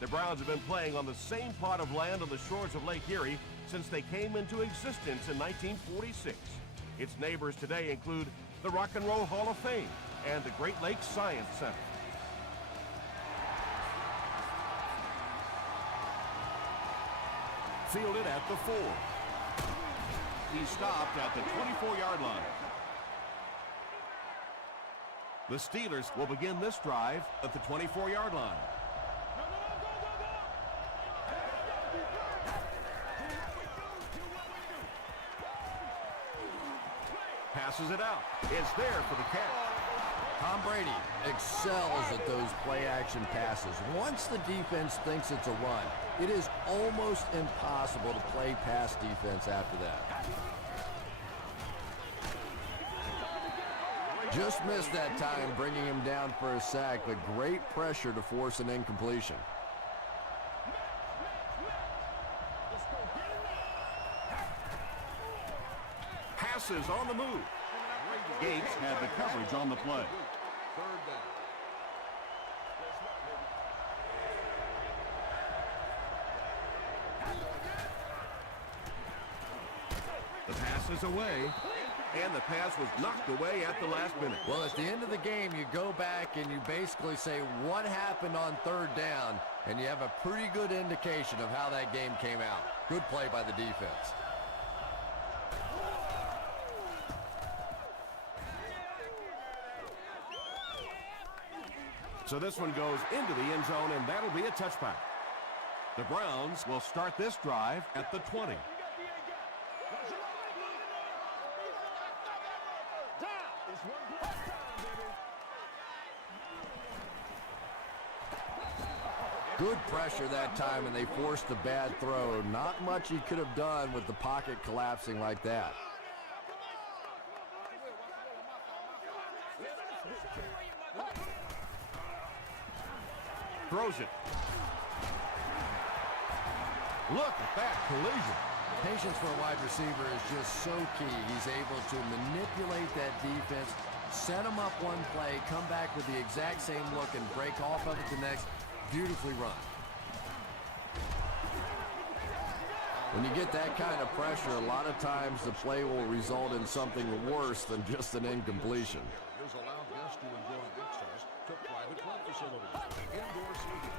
The Browns have been playing on the same plot of land on the shores of Lake Erie since they came into existence in 1946. Its neighbors today include the Rock and Roll Hall of Fame and the Great Lakes Science Center. Fielded at the 4. He stopped at the 24-yard line. The Steelers will begin this drive at the 24-yard line. Passes it out. It's there for the catch. Tom Brady excels at those play-action passes. Once the defense thinks it's a run, it is almost impossible to play pass defense after that. Just missed that time, bringing him down for a sack, but great pressure to force an incompletion. Passes on the move. Gates had the coverage on the play. Third down. The pass is away, and the pass was knocked away at the last minute. Well, at the end of the game, you go back and you basically say what happened on third down, and you have a pretty good indication of how that game came out. Good play by the defense. So this one goes into the end zone, and that'll be a touchback. The Browns will start this drive at the 20. Good pressure that time, and they forced the bad throw. Not much he could have done with the pocket collapsing like that. Throws it. Look at that collision. Patience for a wide receiver is just so key. He's able to manipulate that defense, set them up one play, come back with the exact same look, and break off of it the next. Beautifully run. When you get that kind of pressure, a lot of times the play will result in something worse than just an incompletion. Is allowed guests to enjoy access to private club facilities. Indoor seating.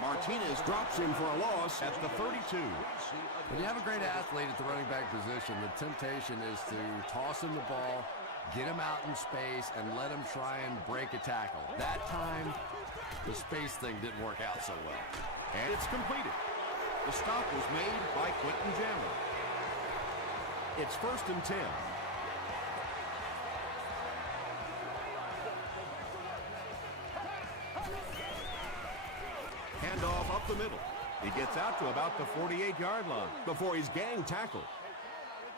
Martinez drops him for a loss at the 32. When you have a great athlete at the running back position, the temptation is to toss him the ball, get him out in space, and let him try and break a tackle. That time, the space thing didn't work out so well. And it's completed. The stop was made by Quentin Jammer. It's 1st and 10. Handoff up the middle. He gets out to about the 48-yard line before he's gang tackled.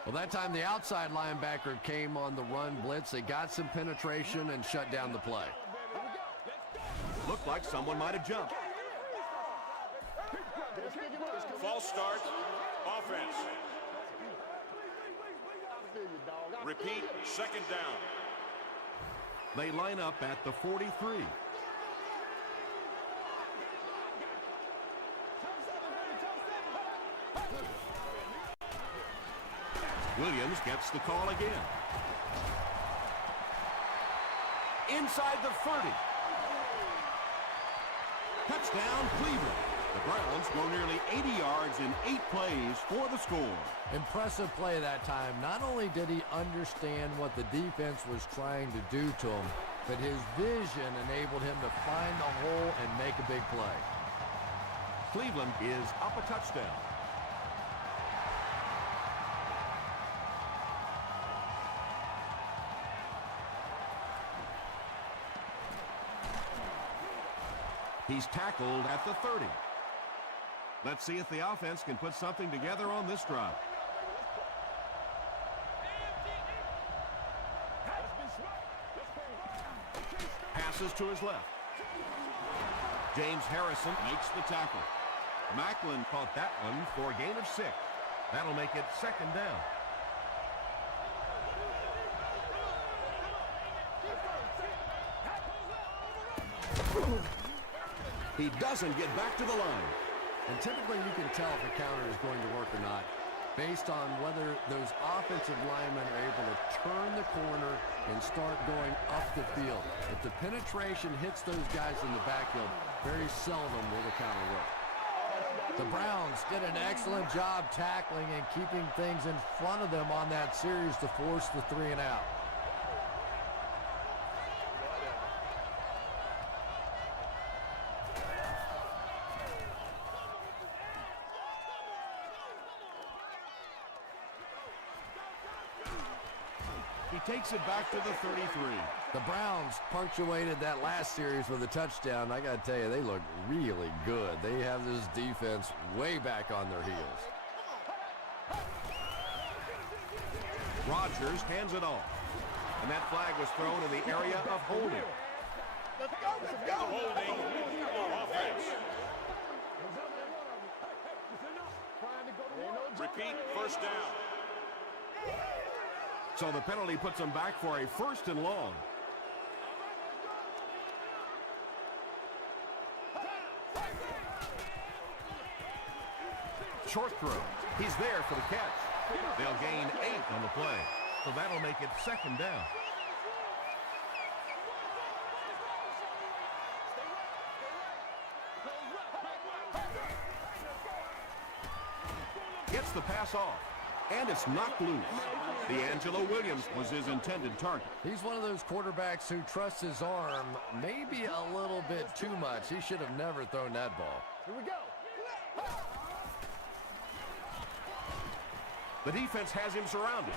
Well, that time the outside linebacker came on the run blitz. They got some penetration and shut down the play. Looked like someone might have jumped. False start, offense. Repeat, 2nd down. They line up at the 43. Williams gets the call again. Inside the 30. Touchdown, Cleveland. The Browns go nearly 80 yards in 8 plays for the score. Impressive play that time. Not only did he understand what the defense was trying to do to him, but his vision enabled him to find the hole and make a big play. Cleveland is up a touchdown. He's tackled at the 30. Let's see if the offense can put something together on this drive. Passes to his left. James Harrison makes the tackle. Macklin caught that one for a gain of 6. That'll make it 2nd down. He doesn't get back to the line. And typically you can tell if a counter is going to work or not based on whether those offensive linemen are able to turn the corner and start going up the field. If the penetration hits those guys in the backfield, very seldom will the counter work. The Browns did an excellent job tackling and keeping things in front of them on that series to force the 3 and out. He takes it back to the 33. The Browns punctuated that last series with a touchdown. I got to tell you, they look really good. They have this defense way back on their heels. Rodgers hands it off. And that flag was thrown in the area of holding. Let's go. Holding offense. Repeat, first down. So the penalty puts them back for a 1st and long. Short throw. He's there for the catch. They'll gain 8 on the play. So that'll make it 2nd down. Gets the pass off. And it's knocked loose. DeAngelo Williams was his intended target. He's one of those quarterbacks who trusts his arm maybe a little bit too much. He should have never thrown that ball. Here we go. The defense has him surrounded.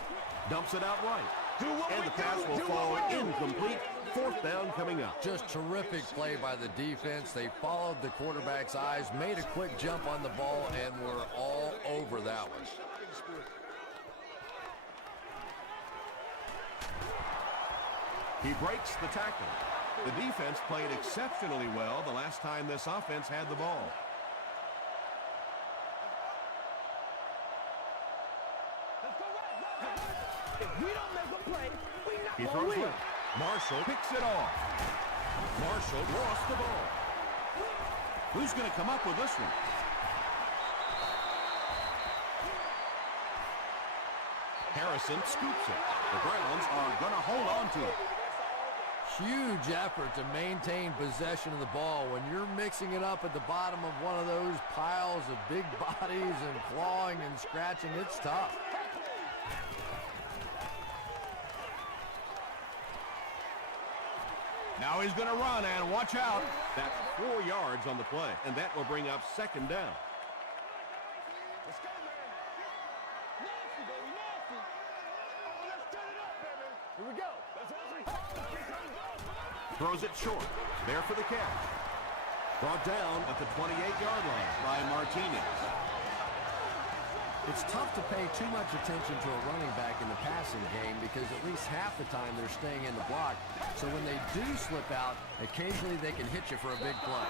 Dumps it out right. And the pass will fall incomplete. 4th down coming up. Just terrific play by the defense. They followed the quarterback's eyes, made a quick jump on the ball, and were all over that one. He breaks the tackle. The defense played exceptionally well the last time this offense had the ball. He throws left. Marshall picks it off. Marshall lost the ball. Who's going to come up with this one? Harrison scoops it. The Browns are going to hold on to it. Huge effort to maintain possession of the ball. When you're mixing it up at the bottom of one of those piles of big bodies and clawing and scratching, it's tough. Now he's going to run, and watch out. That's 4 yards on the play, and that will bring up 2nd down. Let's go, man. Nasty, baby, nasty. Oh, let's turn it up, baby. Here we go. Throws it short. There for the catch. Brought down at the 28-yard line by Martinez. It's tough to pay too much attention to a running back in the passing game because at least half the time they're staying in the block. So when they do slip out, occasionally they can hit you for a big play.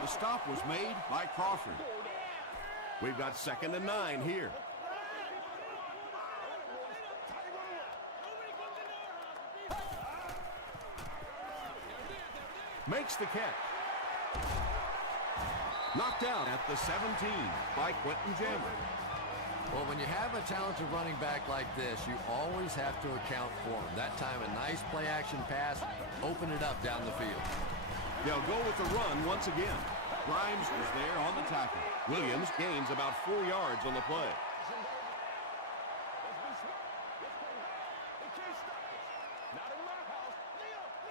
The stop was made by Crawford. We've got 2nd and 9 here. Makes the catch. Knocked out at the 17 by Quentin Jammer. Well, when you have a talented running back like this, you always have to account for him. That time, a nice play-action pass, open it up down the field. They'll go with the run once again. Grimes was there on the tackle. Williams gains about 4 yards on the play.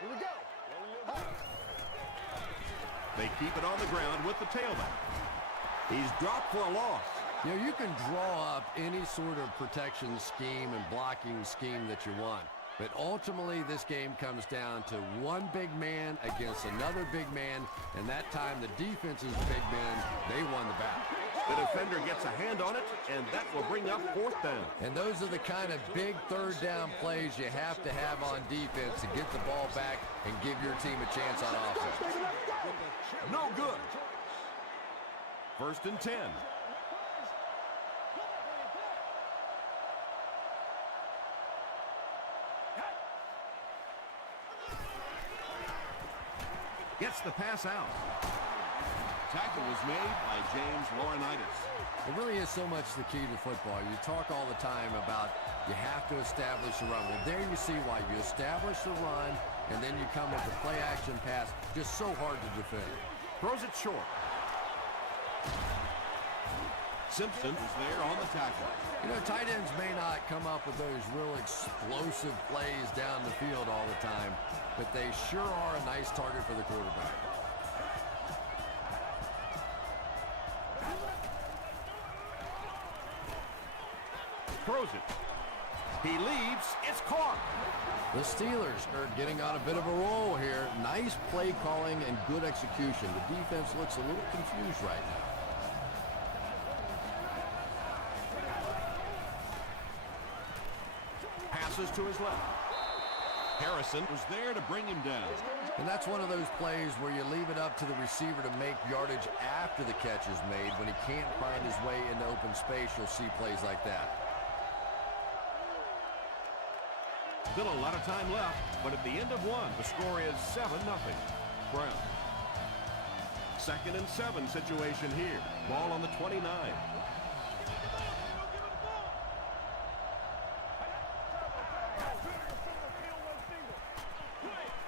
Here we go. They keep it on the ground with the tailback. He's dropped for a loss. You know, you can draw up any sort of protection scheme and blocking scheme that you want. But ultimately, this game comes down to one big man against another big man. And that time, the defense's big men, they won the battle. The defender gets a hand on it, and that will bring up 4th down. And those are the kind of big 3rd down plays you have to have on defense to get the ball back and give your team a chance on offense. No good. 1st and 10. Gets the pass out. Tackle was made by James Laurinaitis. It really is so much the key to football. You talk all the time about you have to establish a run. Well, there you see why. You establish the run, and then you come with the play-action pass. Just so hard to defend. Throws it short. Simpson was there on the tackle. You know, tight ends may not come up with those real explosive plays down the field all the time, but they sure are a nice target for the quarterback. Throws it. He leaves. It's caught. The Steelers are getting on a bit of a roll here. Nice play calling and good execution. The defense looks a little confused right now. Passes to his left. Harrison was there to bring him down. And that's one of those plays where you leave it up to the receiver to make yardage after the catch is made. When he can't find his way into open space, you'll see plays like that. Still a lot of time left, but at the end of one, the score is 7-0. Brown. 2nd and 7 situation here. Ball on the 29.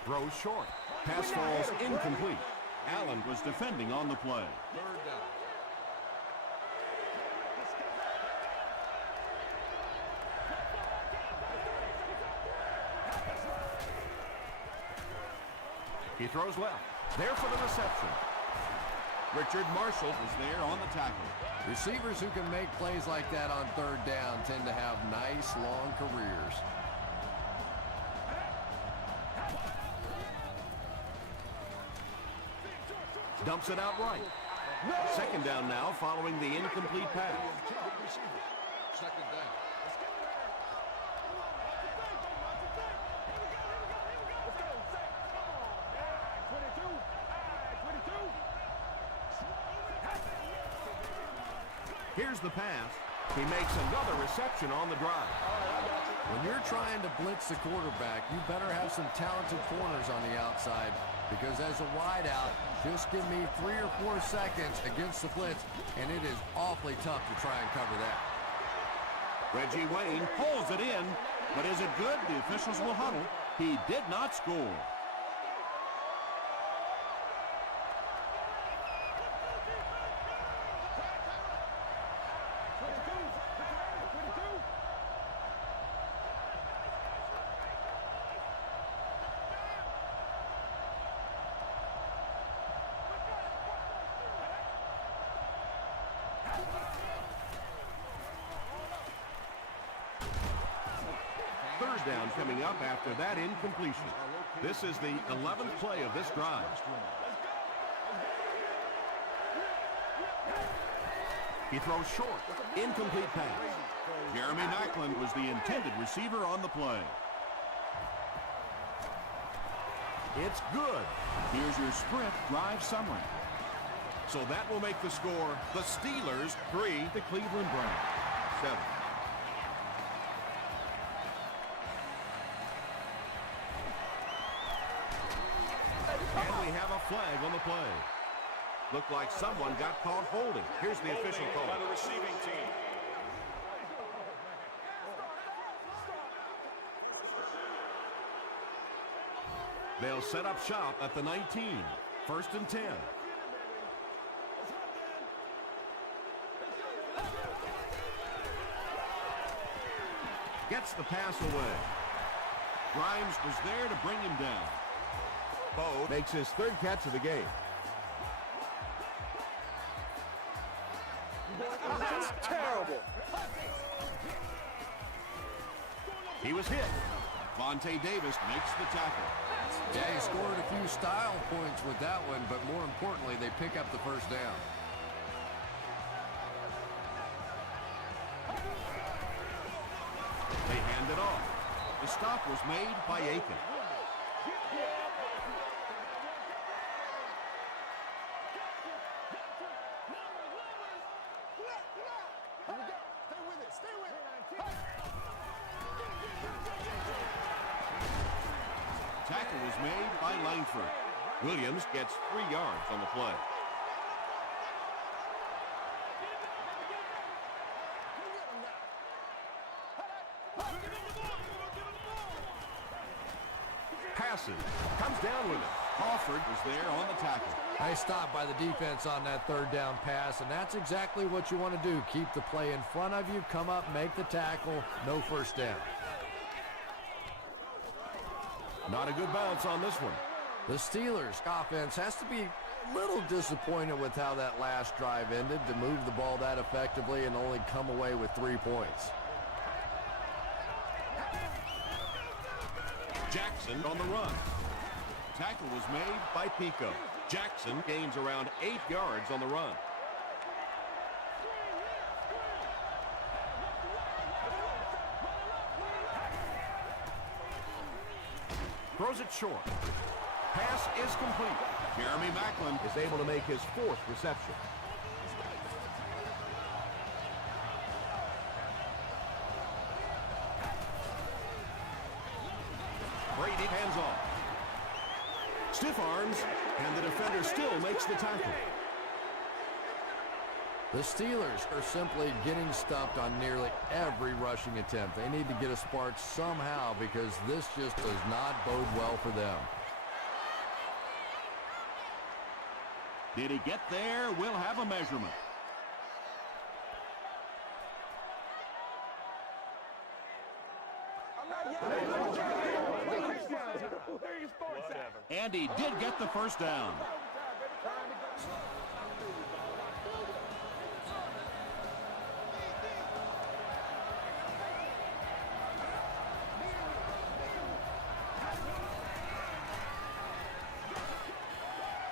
Throws short. Pass falls incomplete. Allen was defending on the play. Third down. He throws left. There for the reception. Richard Marshall was there on the tackle. Receivers who can make plays like that on 3rd down tend to have nice long careers. Dumps it out right. 2nd down now following the incomplete pass. Intended receiver. 2nd down. Here's the pass. He makes another reception on the drive. When you're trying to blitz the quarterback, you better have some talented corners on the outside, because as a wideout, just give me 3 or 4 seconds against the blitz, and it is awfully tough to try and cover that. Reggie Wayne pulls it in, but is it good? The officials will huddle. He did not score. Third down coming up after that incompletion. This is the 11th play of this drive. He throws short. Incomplete pass. Jeremy Maclin was the intended receiver on the play. It's good. Here's your sprint drive summary. So that will make the score the Steelers 3, the Cleveland Browns 7. And we have a flag on the play. Looked like someone got caught holding. Here's the official Holding by call. the receiving team. They'll set up shop at the 19. 1st and 10. Gets the pass away. Grimes was there to bring him down. Bo makes his 3rd catch of the game. That's terrible. He was hit. Vontae Davis makes the tackle. Yeah, he scored a few style points with that one, but more importantly, they pick up the 1st down. They hand it off. The stop was made by Aiken. Tackle was made by Langford. Williams gets 3 yards on the play. Passes. Comes down with it. Crawford was there on the tackle. Nice stop by the defense on that third down pass, and that's exactly what you want to do. Keep the play in front of you, come up, make the tackle, no first down. Not a good bounce on this one. The Steelers offense has to be a little disappointed with how that last drive ended to move the ball that effectively and only come away with 3 points. Jackson on the run. Tackle was made By Pico. Jackson gains around 8 yards on the run. Throws it short. Pass is complete. Jeremy Maclin. Is able to make his 4th reception. Brady hands off. Stiff arms, and the defender still makes the tackle. The Steelers are simply getting stuffed on nearly every rushing attempt. They need to get a spark somehow because this just does not bode well for them. Did he get there? We'll have a measurement. And he did get the first down.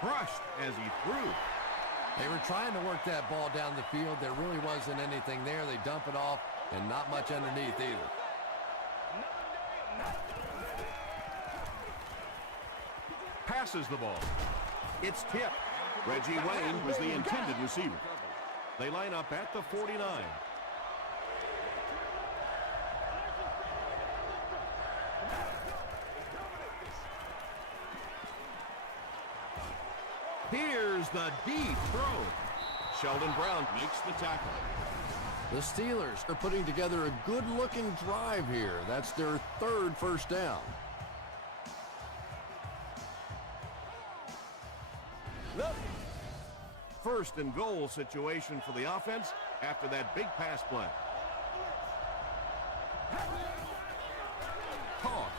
Crushed as he threw. They were trying to work that ball down the field. There really wasn't anything there. They dump it off, and not much underneath either. Passes the ball. It's tipped. Reggie Wayne was the intended receiver. They line up at the 49. Here's the deep throw. Sheldon Brown Makes the tackle. The Steelers are putting together a good-looking drive here. That's their 3rd first down. First and goal situation for the offense after that big pass play. Toss.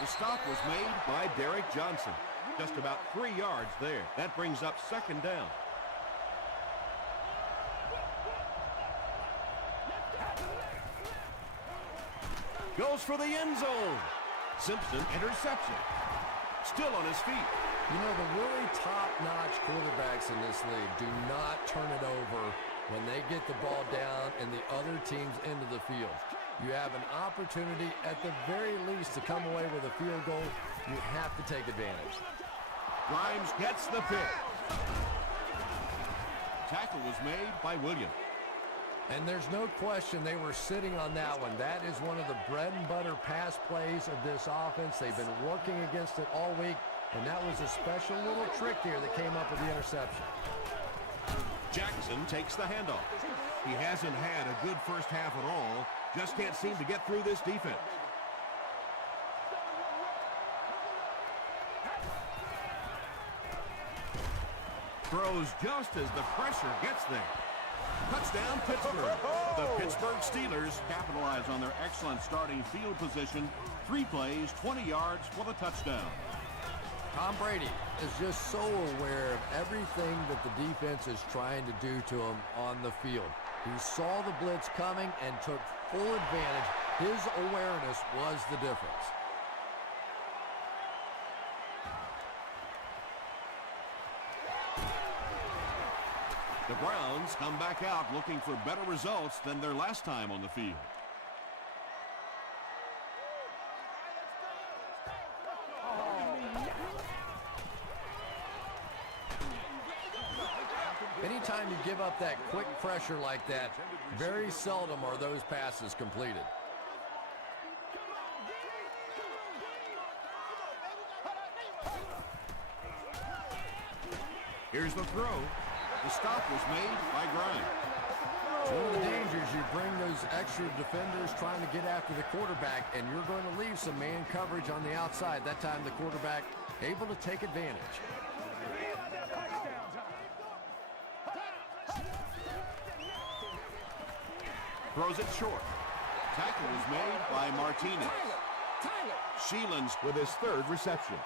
The stop was made by Derek Johnson. Just about 3 yards there. That brings up 2nd down. Goes for the end zone. Simpson interception. Still on his feet. You know, the really top-notch quarterbacks in this league do not turn it over when they get the ball down and the other team's into the field. You have an opportunity at the very least to come away with a field goal. You have to take advantage. Grimes gets the pick. Tackle was made by Williams. And there's no question they were sitting on that one. That is one of the bread-and-butter pass plays of this offense. They've been working against it all week, and that was a special little trick here that came up with the interception. Jackson takes the handoff. He hasn't had a good first half at all. Just can't seem to get through this defense. Throws just as the pressure gets there. Touchdown, Pittsburgh. The Pittsburgh Steelers capitalize on their excellent starting field position. 3 plays, 20 yards for the touchdown. Tom Brady is just so aware of everything that the defense is trying to do to him on the field. He saw the blitz coming and took full advantage. His awareness was the difference. The Browns come back out looking for better results than their last time on the field. Anytime you give up that quick pressure like that, very seldom are those passes completed. Here's the throw. The stop was made by Grimes. One of the dangers, you bring those extra defenders trying to get after the quarterback, and you're going to leave some man coverage on the outside. That time the quarterback able to take advantage. Throws it short. Tackle was made by Martinez. Sheelan's with his third reception.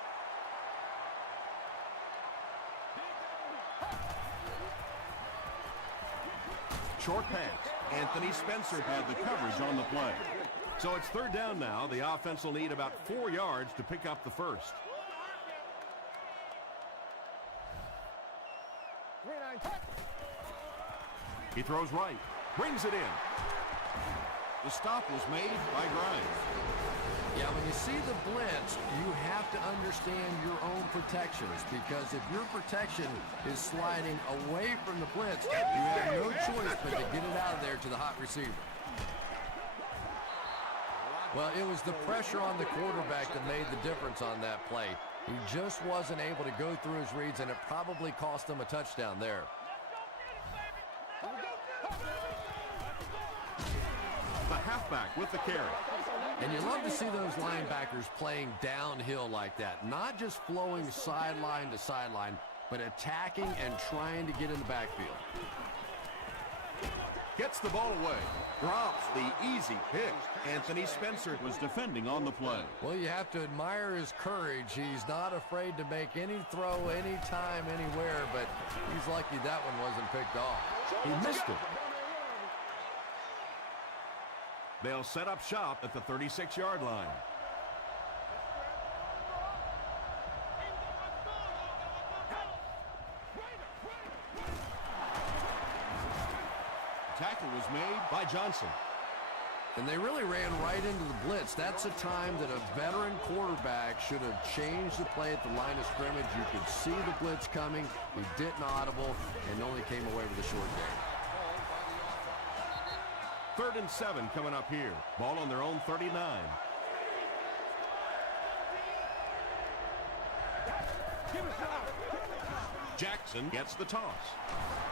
Short pass. Anthony Spencer had the coverage on the play. So it's third down now. The offense will need about 4 yards to pick up the first. He throws right. Brings it in. The stop was made by Grimes. Yeah, when you see the blitz, you have to understand your own protections, because if your protection is sliding away from the blitz, you have no choice but to get it out of there to the hot receiver. Well, it was the pressure on the quarterback that made the difference on that play. He just wasn't able to go through his reads, and it probably cost him a touchdown there. The halfback with the carry. And you love to see those linebackers playing downhill like that. Not just flowing sideline to sideline, but attacking and trying to get in the backfield. Gets the ball away. Drops the easy pick. Anthony Spencer Was defending on the play. Well, you have to admire his courage. He's not afraid to make any throw, anytime, anywhere, but he's lucky that one wasn't picked off. He missed it. They'll set up shop at the 36-yard line. Tackle was made by Johnson. And they really ran right into the blitz. That's a time that a veteran quarterback should have changed the play at the line of scrimmage. You could see the blitz coming. He didn't audible and only came away with a short gain. 3rd and 7 coming up here. Ball on their own 39. Jackson gets the toss.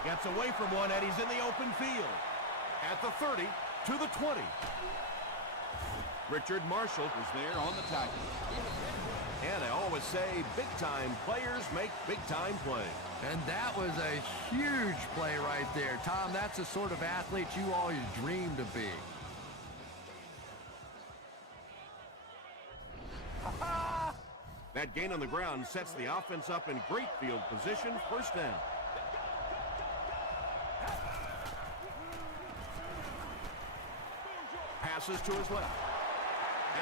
Gets away from one, and he's in the open field. At the 30, to the 20. Richard Marshall Was there on the tackle. and I always say big-time players make big-time plays. And that was a huge play right there. Tom, that's the sort of athlete you always dreamed to be. That gain on the ground sets the offense up in great field position, first down. Passes to his left.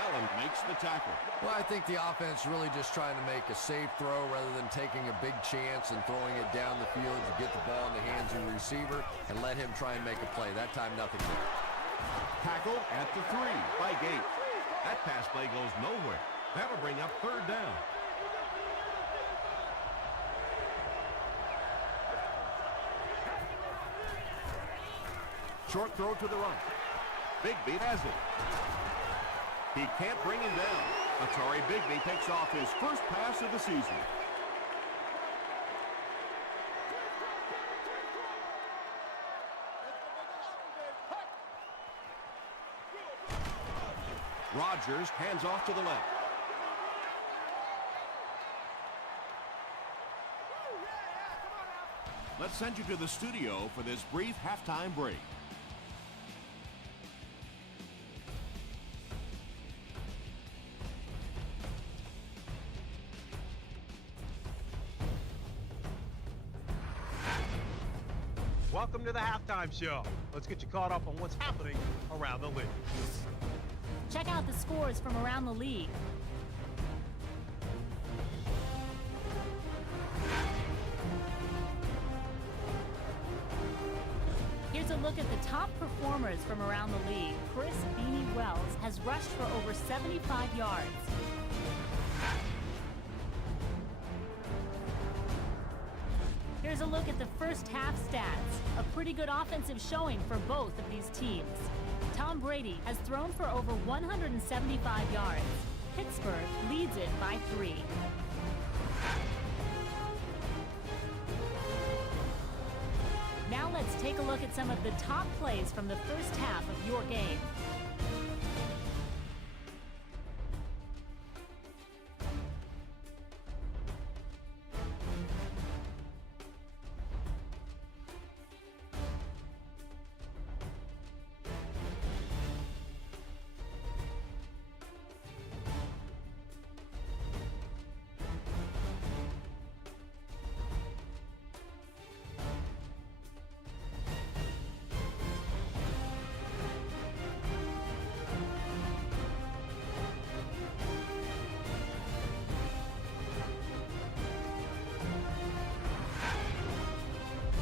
Allen Makes the tackle. Well, I think the offense really just trying to make a safe throw rather than taking a big chance and throwing it down the field to get the ball in the hands of the receiver and let him try and make a play. That time, nothing there. Tackle at the 3 by Gates. That pass play goes nowhere. That will bring up 3rd down. Short throw to the right. Bigby has it. He can't bring him down. Atari Bigby takes off his first pass of the season. Rodgers hands off to the left. Let's send you to the studio for this brief halftime break. Welcome to the halftime show. Let's get you caught up on what's happening around the league. Check out the scores from around the league. Here's a look at the top performers from around the league. Chris Beanie Wells has rushed for over 75 yards. Here's a look at the first half stats. A pretty good offensive showing for both of these teams. Tom Brady has thrown for over 175 yards. Pittsburgh leads it by 3. take a look at some of the top plays from the first half of your game.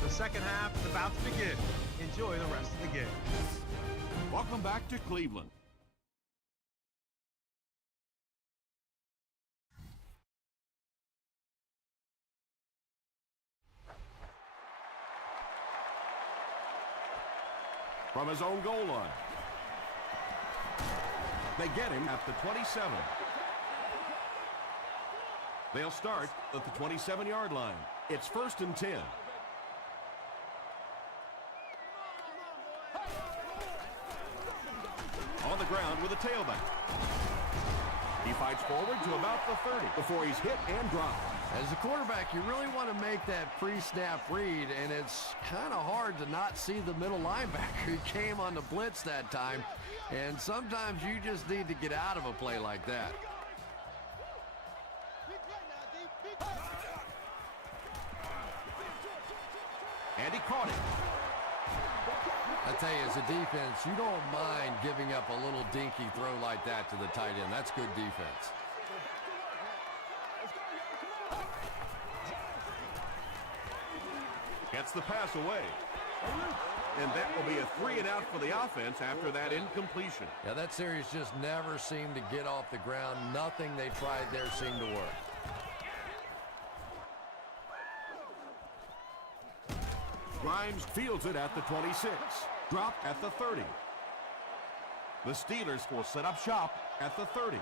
The second half is about to begin. Enjoy the rest of the game. Welcome back to Cleveland. From his own goal line. They get him at the 27. They'll start at the 27-yard line. It's 1st and 10. On the ground with a tailback. He fights forward to about the 30 before he's hit and dropped. As a quarterback, you really want to make that pre-snap read, and it's kind of hard to not see the middle linebacker. He came on the blitz that time, and sometimes you just need to get out of a play like that. And he caught it. I tell you, as a defense, you don't mind giving up a little dinky throw like that to the tight end. That's good defense. Gets the pass away. And that will be a 3 and out for the offense after that incompletion. Yeah, that series just never seemed to get off the ground. Nothing they tried there seemed to work. Grimes fields it at the 26. Dropped at the 30. The Steelers will set up shop at the 30.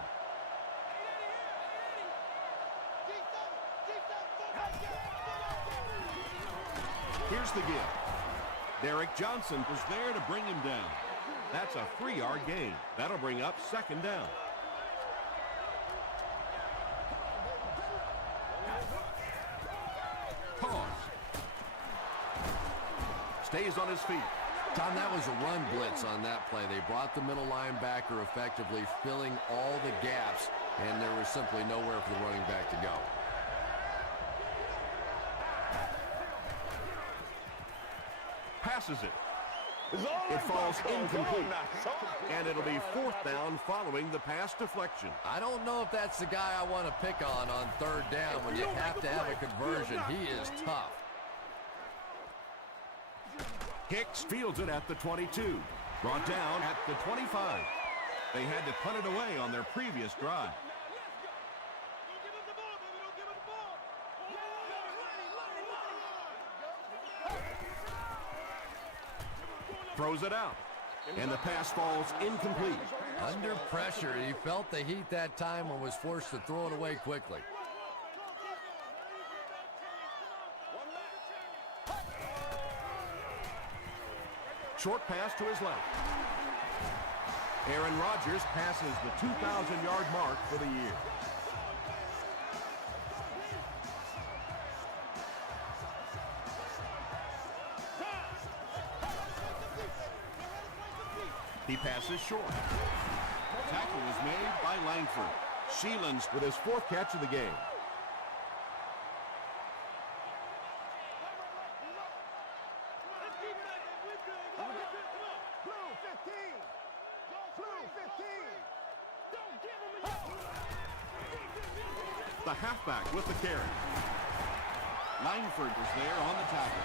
Here's the give. Derek Johnson was there to bring him down. That's a 3-yard gain. That'll bring up 2nd down. Pause. Stays on his feet. Tom, that was a run blitz on that play. They brought the middle linebacker effectively, filling all the gaps, and there was simply nowhere for the running back to go. Passes it. It falls incomplete. And it'll be 4th down following the pass deflection. I don't know if that's the guy I want to pick on 3rd down when you have to have a conversion. He is tough. Hicks fields it at the 22. Brought down at the 25. They had to punt it away on their previous drive. Throws it out. And the pass falls incomplete. Under pressure, he felt the heat that time and was forced to throw it away quickly. Short pass to his left. Aaron Rodgers passes the 2,000-yard mark for the year. He passes short. Tackle was made by Langford. Sheelan's with his 4th catch of the game. The halfback with the carry. Langford was there on the tackle.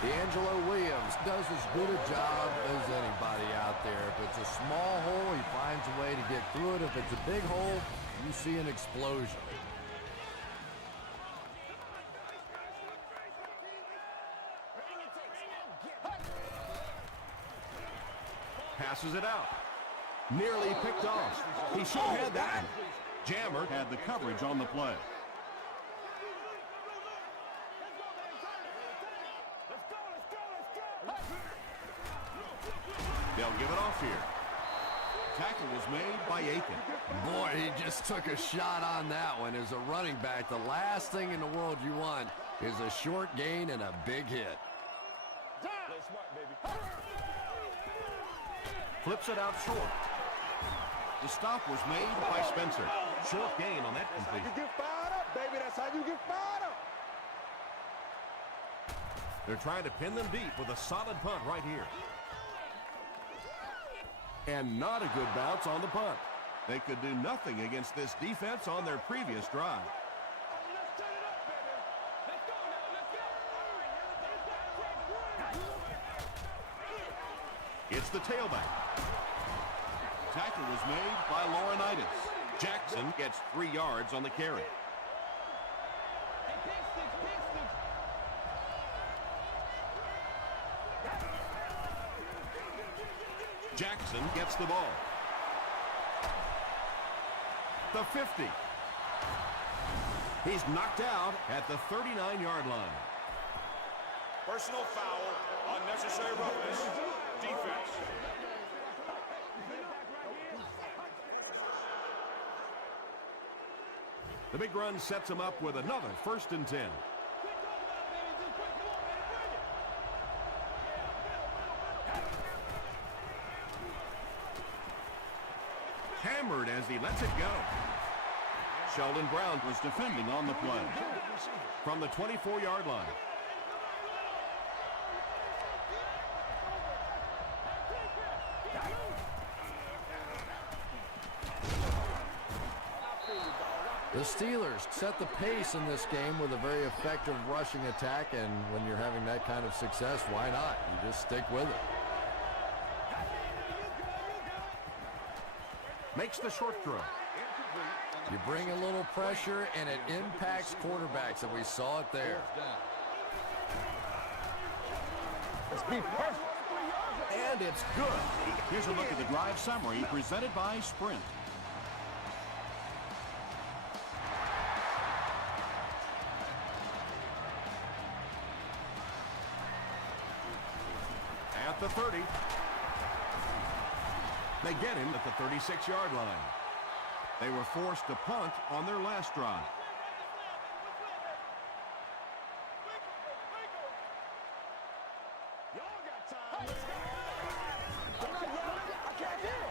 D'Angelo Williams does as good a job as anybody out there. If it's a small hole, he finds a way to get through it. If it's a big hole, you see an explosion. Passes it out. Nearly picked off. He should have had that one. Jammer had the coverage on the play. They'll give it off here. Tackle was made by Aiken. Boy, he just took a shot on that one. As a running back, the last thing in the world you want is a short gain and a big hit. Flips it out short. The stop was made by Spencer. Short gain on that completion. You get fired up, baby. That's how you get fired up. They're trying to pin them deep with a solid punt right here. And not a good bounce on the punt. They could do nothing against this defense on their previous drive. It's the tailback. Tackle was made by Laurinaitis. Jackson gets 3 yards on the carry. Jackson gets the ball. The 50. He's knocked out at the 39-yard line. Personal foul, unnecessary roughness, defense. The big run sets him up with another 1st and 10. Hammered as he lets it go. Sheldon Brown was defending on the play. From the 24-yard line. The Steelers set the pace in this game with a very effective rushing attack, and when you're having that kind of success, why not? You just stick with it. Makes the short throw. You bring a little pressure, and it impacts quarterbacks, and we saw it there. And it's good. Here's a look at the drive summary presented by Sprint. At the 30. They get him at the 36-yard line. They were forced to punt on their last drive.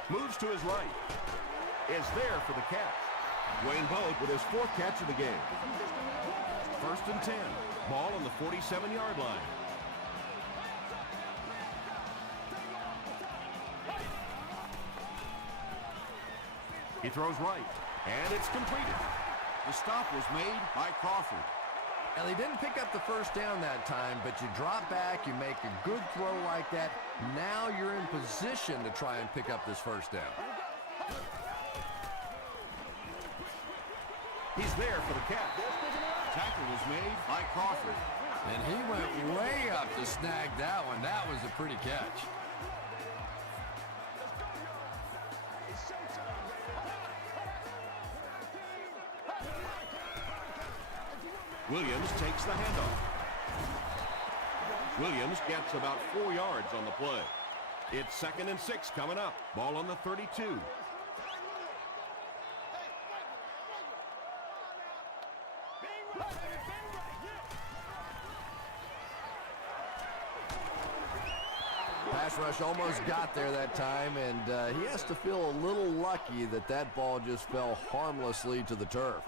Moves to his right. Is there for the catch. Wayne Boat with his 4th catch of the game. 1st and 10. Ball on the 47-yard line. He throws right, and it's completed. The stop was made by Crawford. Now, they didn't pick up the 1st down that time, but you drop back, you make a good throw like that. Now you're in position to try and pick up this 1st down. He's there for the catch. Tackle was made by Crawford. And he went way up to snag that one. That was a pretty catch. Williams takes the handoff. Williams gets about 4 yards on the play. It's 2nd and 6 coming up. Ball on the 32. Pass rush almost got there that time, and he has to feel a little lucky that that ball just fell harmlessly to the turf.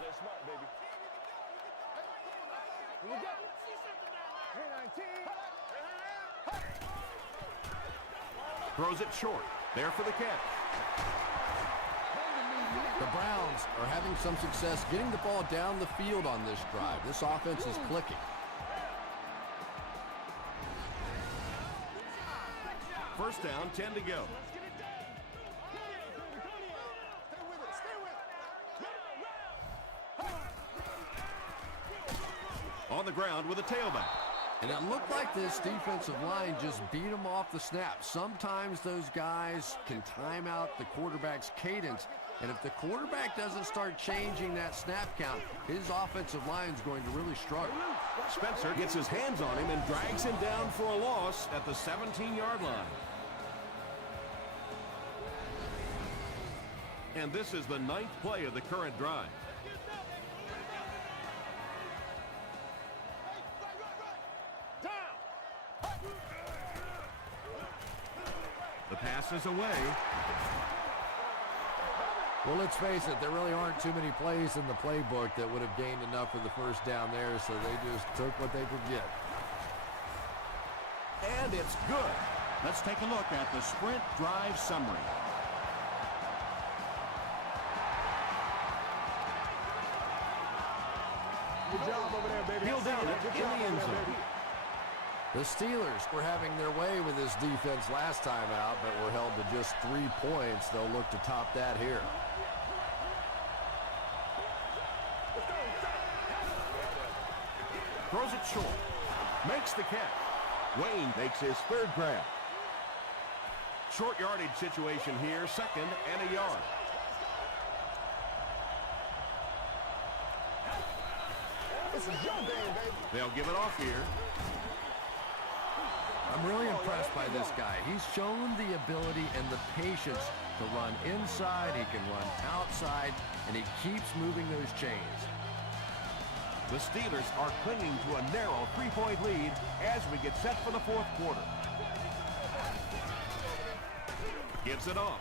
Throws it short. There for the catch. The Browns are having some success getting the ball down the field on this drive. This offense is clicking. First down, 10 to go. On the ground with a tailback. And it looked like this defensive line just beat them off the snap. Sometimes those guys can time out the quarterback's cadence. And if the quarterback doesn't start changing that snap count, his offensive line is going to really struggle. Spencer gets his hands on him and drags him down for a loss at the 17-yard line. And this is the 9th play of the current drive. The pass is away. Well, let's face it, there really aren't too many plays in the playbook that would have gained enough for the first down there, so they just took what they could get. And it's good. Let's take a look at the sprint drive summary. Good job over there, baby. He'll down it in the end zone. The Steelers were having their way with this defense last time out, but were held to just 3 points. They'll look to top that here. Throws it short. Makes the catch. Wayne makes his 3rd grab. Short yardage situation here, 2nd and a yard. This is your game, baby. They'll give it off here. I'm really impressed by this guy. He's shown the ability and the patience to run inside, he can run outside, and he keeps moving those chains. The Steelers are clinging to a narrow 3-point lead as we get set for the 4th quarter. Gives it off.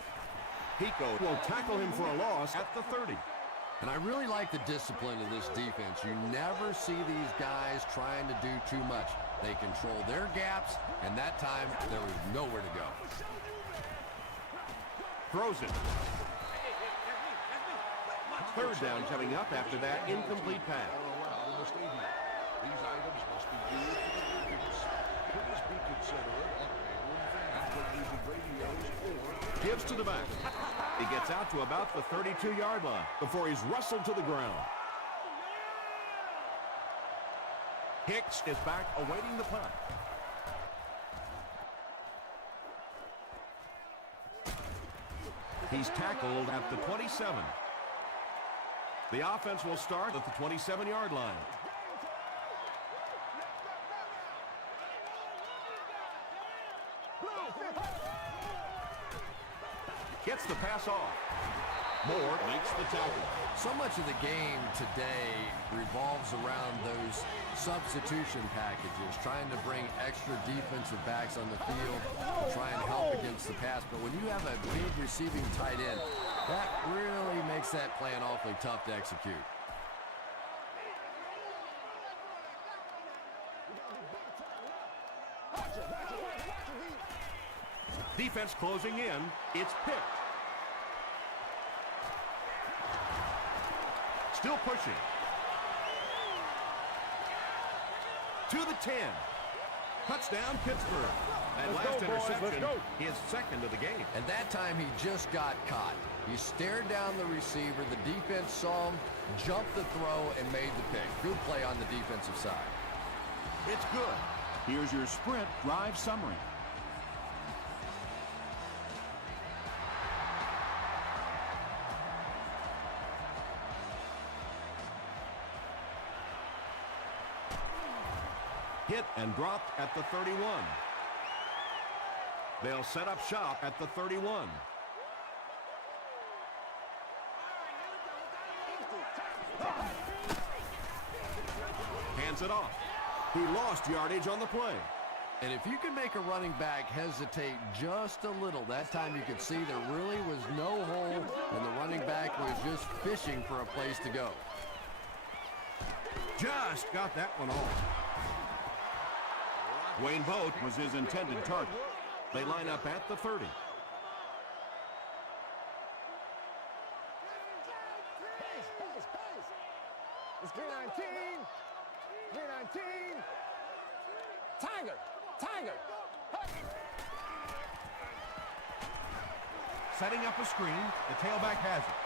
Pico will tackle him for a loss at the 30. And I really like the discipline of this defense. You never see these guys trying to do too much. They control their gaps, and that time there was nowhere to go. Throws it. 3rd down coming up after that incomplete pass. Around in the stadium. These items must be used for the purpose. Please be considerate of neighboring fans when using radios or... Gives to the back. He gets out to about the 32-yard line before he's wrestled to the ground. Hicks is back awaiting the punt. He's tackled at the 27. The offense will start at the 27-yard line. Gets the pass off. Moore makes the tackle. So much of the game today revolves around those substitution packages, trying to bring extra defensive backs on the field, try and help against the pass. But when you have a big receiving tight end, that really makes that play an awfully tough to execute. Defense closing in. It's picked. Still pushing. To the 10. Touchdown, Pittsburgh. That last interception is 2nd of the game. And that time he just got caught. He stared down the receiver. The defense saw him, jumped the throw, and made the pick. Good play on the defensive side. It's good. Here's your sprint drive summary. Hit and dropped at the 31. They'll set up shop at the 31. Hands it off. He lost yardage on the play. And if you can make a running back hesitate just a little, that time you could see there really was no hole, and the running back was just fishing for a place to go. Just got that one off. Wayne Boat was his intended target. They line up at the 30. It's 319. 319. Tiger. Tiger. Setting up a screen. The tailback has it.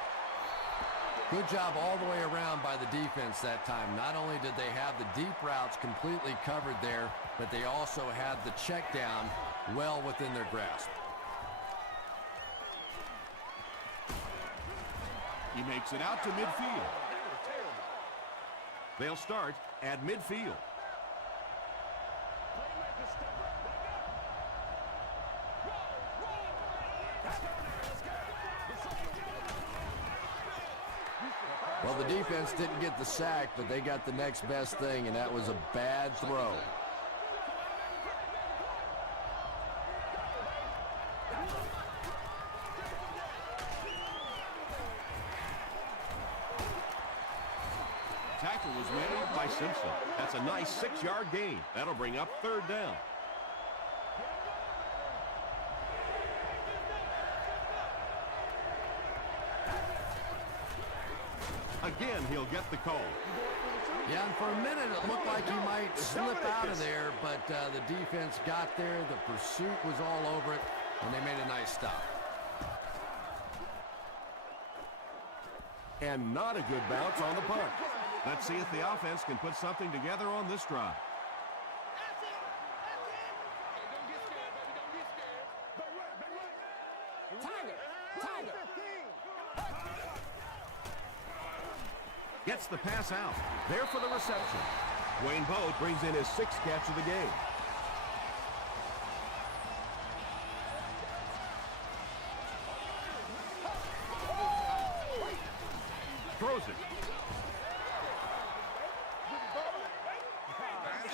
Good job all the way around by the defense that time. Not only did they have the deep routes completely covered there, but they also had the check down well within their grasp. He makes it out to midfield. They'll start at midfield. Well, the defense didn't get the sack, but they got the next best thing, and that was a bad throw. Tackle was made by Simpson. That's a nice 6-yard gain. That'll bring up 3rd down. Again, he'll get the call. Yeah, and for a minute it looked like he might slip out of there, but the defense got there. The pursuit was all over it, and they made a nice stop. And not a good bounce on the punt. Let's see if the offense can put something together on this drive. Gets the pass out. There for the reception. Wayne Boat brings in his 6th catch of the game. Throws it.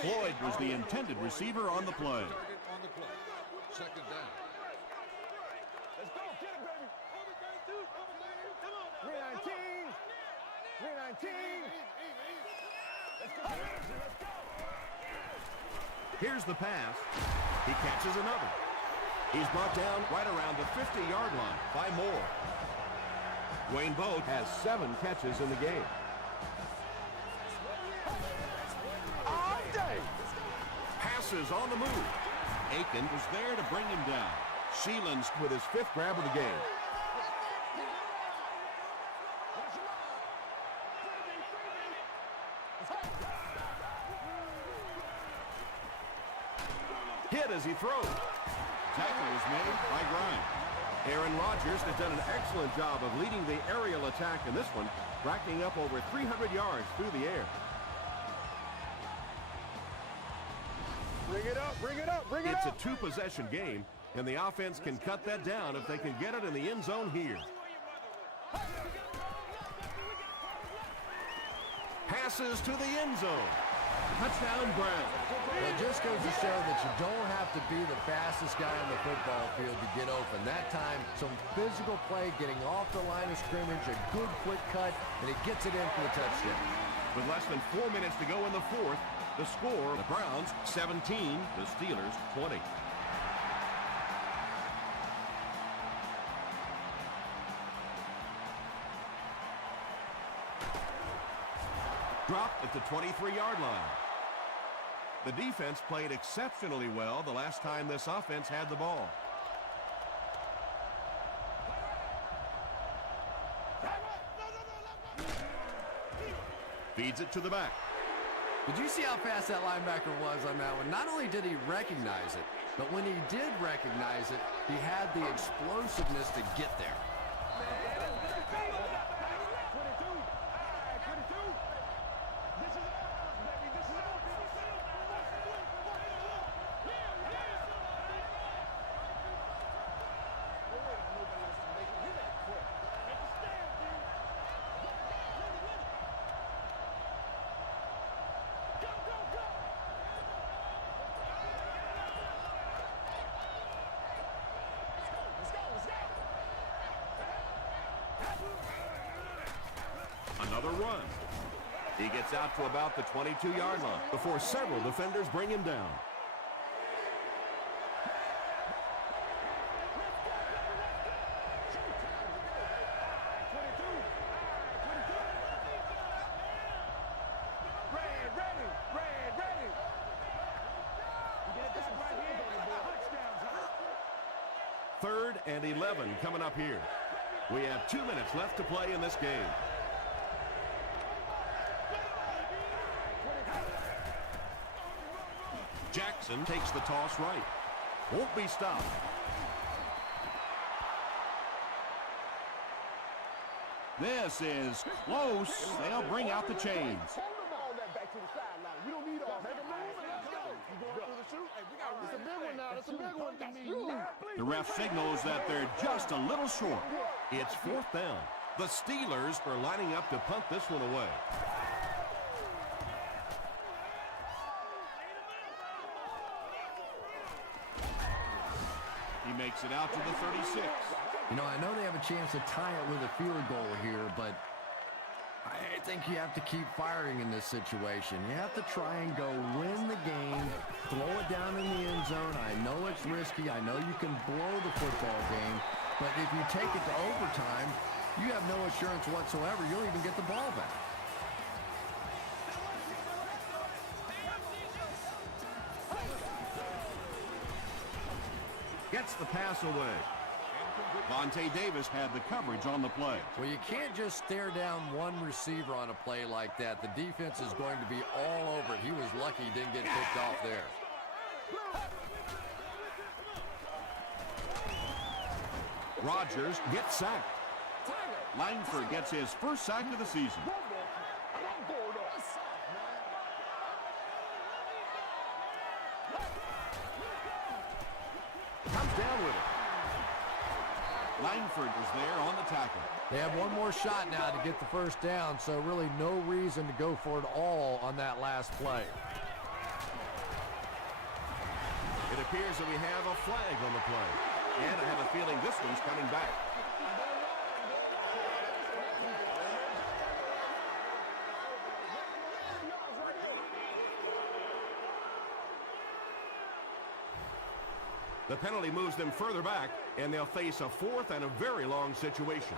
Floyd was the intended receiver on the play. On the play. 2nd down. Let's go, get it, baby. 319. 319. Let's go. Let's go. Here's the pass. He catches another. He's brought down right around the 50-yard line by Moore. Wayne Boat has 7 catches in the game. All day. Passes on the move. Aiken was there to bring him down. Sheelan's with his 5th grab of the game. Hit as he throws. Tackle was made by Grimes. Aaron Rodgers has done an excellent job of leading the aerial attack in this one, racking up over 300 yards through the air. Bring it up, bring it up, bring it It's up. a 2-possession game, and the offense can cut that down if they can get it in the end zone here. Passes to the end zone. Touchdown, Brown. Well, it just goes to show that you don't have to be the fastest guy on the football field to get open. That time, some physical play, getting off the line of scrimmage, a good quick cut, and it gets it in for the touchdown. With less than 4 minutes to go in the 4th, the score, the Browns 17, the Steelers 20. Dropped at the 23-yard line. The defense played exceptionally well the last time this offense had the ball. Feeds it to the back. Did you see how fast that linebacker was on that one? Not only did he recognize it, but when he did recognize it, he had the explosiveness to get there. Another run. He gets out to about the 22-yard line before several defenders bring him down. Third and 11 coming up here. We have 2 minutes left to play in this game. Jackson takes the toss right. Won't be stopped. This is close. They'll bring out the chains. All that back to the sideline. We don't need all that. It's a big one now. It's a big one. The ref signals that they're just a little short. It's 4th down. The Steelers are lining up to punt this one away. He makes it out to the 36. You know, I know they have a chance to tie it with a field goal here, but I think you have to keep firing in this situation. You have to try and go win the game, throw it down in the end zone. I know it's risky. I know you can blow the football game, but if you take it to overtime, you have no assurance whatsoever you'll even get the ball back. Gets the pass away. Vontae Davis had the coverage on the play. Well, you can't just stare down one receiver on a play like that. The defense is going to be all over it. He was lucky he didn't get picked off there. Rodgers gets sacked. Langford gets his first sack of the season. Comes down with it. Langford is there on the tackle. They have one more shot now to get the first down, so really no reason to go for it all on that last play. It appears that we have a flag on the play. And I have a feeling this one's coming back. The penalty moves them further back, and they'll face a fourth and a very long situation.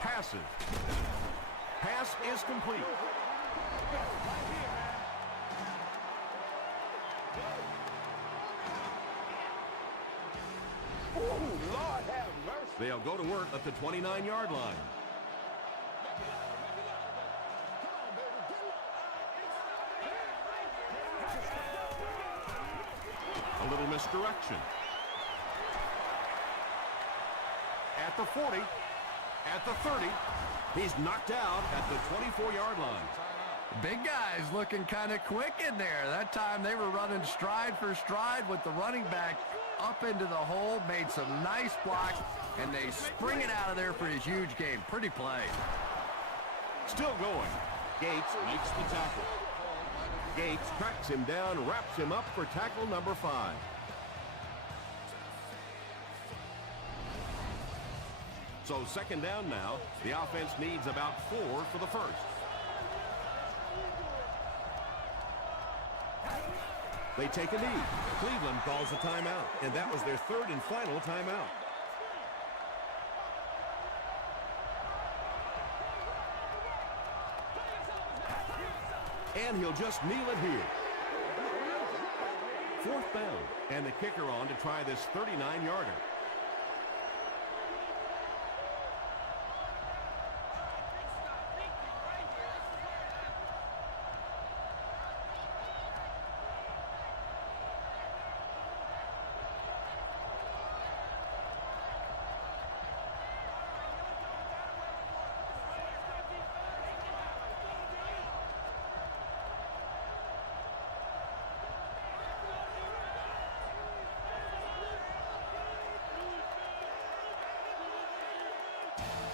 Passes. Pass is complete. Ooh, Lord have mercy. They'll go to work at the 29-yard line. A little misdirection. At the 40, at the 30, he's knocked out at the 24-yard line. Big guys looking kind of quick in there. That time they were running stride for stride with the running back up into the hole, made some nice blocks, and they spring it out of there for his huge gain. Pretty play. Still going. Gates makes the tackle. Gates tracks him down, wraps him up for tackle number 5. So second down now. The offense needs about 4 for the first. They take a knee. Cleveland calls a timeout, and that was their third and final timeout. And he'll just kneel it here. Fourth down, and the kicker on to try this 39-yarder.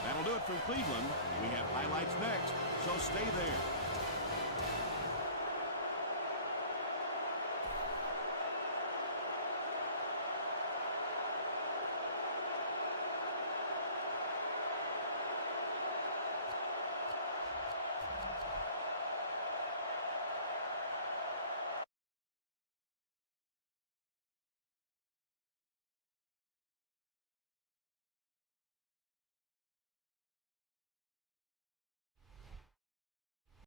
That'll do it from Cleveland. We have highlights next, so stay there.